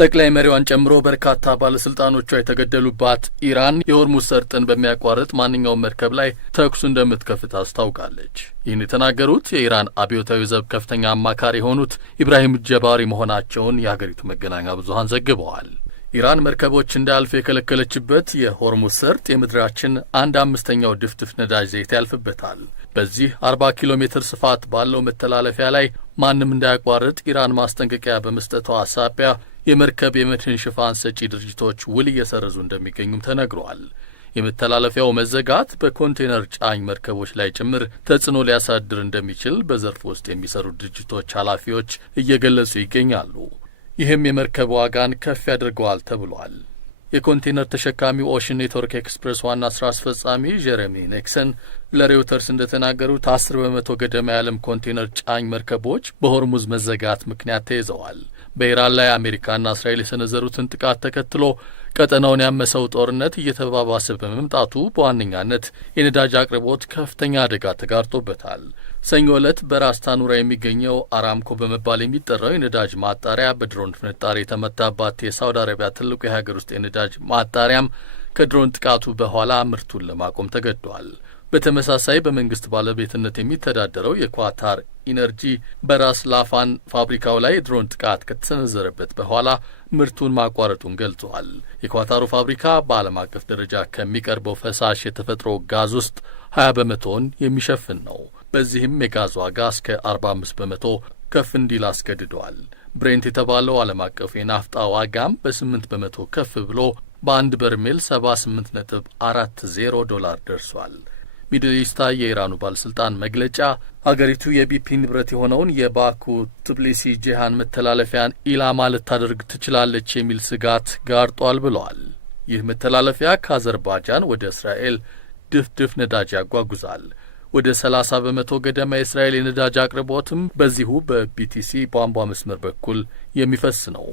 ጠቅላይ መሪዋን ጨምሮ በርካታ ባለስልጣኖቿ የተገደሉባት ኢራን የሆርሙዝ ሰርጥን በሚያቋርጥ ማንኛውም መርከብ ላይ ተኩስ እንደምትከፍት አስታውቃለች። ይህን የተናገሩት የኢራን አብዮታዊ ዘብ ከፍተኛ አማካሪ የሆኑት ኢብራሂም ጀባሪ መሆናቸውን የሀገሪቱ መገናኛ ብዙኃን ዘግበዋል። ኢራን መርከቦች እንዳያልፉ የከለከለችበት የሆርሙዝ ሰርጥ የምድራችን 1/5 ድፍድፍ ነዳጅ ዘይት ያልፍበታል። በዚህ 40 ኪሎ ሜትር ስፋት ባለው መተላለፊያ ላይ ማንም እንዳያቋርጥ ኢራን ማስጠንቀቂያ በመስጠቷ ሳቢያ የመርከብ የመድህን ሽፋን ሰጪ ድርጅቶች ውል እየሰረዙ እንደሚገኙም ተነግሯል። የመተላለፊያው መዘጋት በኮንቴነር ጫኝ መርከቦች ላይ ጭምር ተጽዕኖ ሊያሳድር እንደሚችል በዘርፍ ውስጥ የሚሰሩ ድርጅቶች ኃላፊዎች እየገለጹ ይገኛሉ። ይህም የመርከብ ዋጋን ከፍ ያደርገዋል ተብሏል። የኮንቴነር ተሸካሚው ኦሽን ኔትወርክ ኤክስፕሬስ ዋና ስራ አስፈጻሚ ጄሬሚ ኔክሰን ለሬውተርስ እንደተናገሩት 10 በመቶ ገደማ የዓለም ኮንቴነር ጫኝ መርከቦች በሆርሙዝ መዘጋት ምክንያት ተይዘዋል። በኢራን ላይ አሜሪካና እስራኤል የሰነዘሩትን ጥቃት ተከትሎ ቀጠናውን ያመሰው ጦርነት እየተባባሰ በመምጣቱ በዋነኛነት የነዳጅ አቅርቦት ከፍተኛ አደጋ ተጋርጦበታል። ሰኞ ዕለት በራስ ታኑራ የሚገኘው አራምኮ በመባል የሚጠራው የነዳጅ ማጣሪያ በድሮን ፍንጣሪ የተመታባት የሳውዲ አረቢያ ትልቁ የሀገር ውስጥ የነዳጅ ማጣሪያም ከድሮን ጥቃቱ በኋላ ምርቱን ለማቆም ተገዷል። በተመሳሳይ በመንግስት ባለቤትነት የሚተዳደረው የኳታር ኢነርጂ በራስ ላፋን ፋብሪካው ላይ የድሮን ጥቃት ከተሰነዘረበት በኋላ ምርቱን ማቋረጡን ገልጿል። የኳታሩ ፋብሪካ በዓለም አቀፍ ደረጃ ከሚቀርበው ፈሳሽ የተፈጥሮ ጋዝ ውስጥ 20 በመቶውን የሚሸፍን ነው። በዚህም የጋዝ ዋጋ እስከ 45 በመቶ ከፍ እንዲል አስገድዷል። ብሬንት የተባለው ዓለም አቀፍ የናፍጣ ዋጋም በ8 በመቶ ከፍ ብሎ በአንድ በርሜል $78.40 ደርሷል። ሚድል ኢስታ የኢራኑ ባለስልጣን መግለጫ አገሪቱ የቢፒ ንብረት የሆነውን የባኩ ትብሊሲ ጄሃን መተላለፊያን ኢላማ ልታደርግ ትችላለች የሚል ስጋት ጋርጧል ብለዋል። ይህ መተላለፊያ ከአዘርባጃን ወደ እስራኤል ድፍድፍ ነዳጅ ያጓጉዛል። ወደ 30 በመቶ ገደማ የእስራኤል የነዳጅ አቅርቦትም በዚሁ በቢቲሲ ቧንቧ መስመር በኩል የሚፈስ ነው።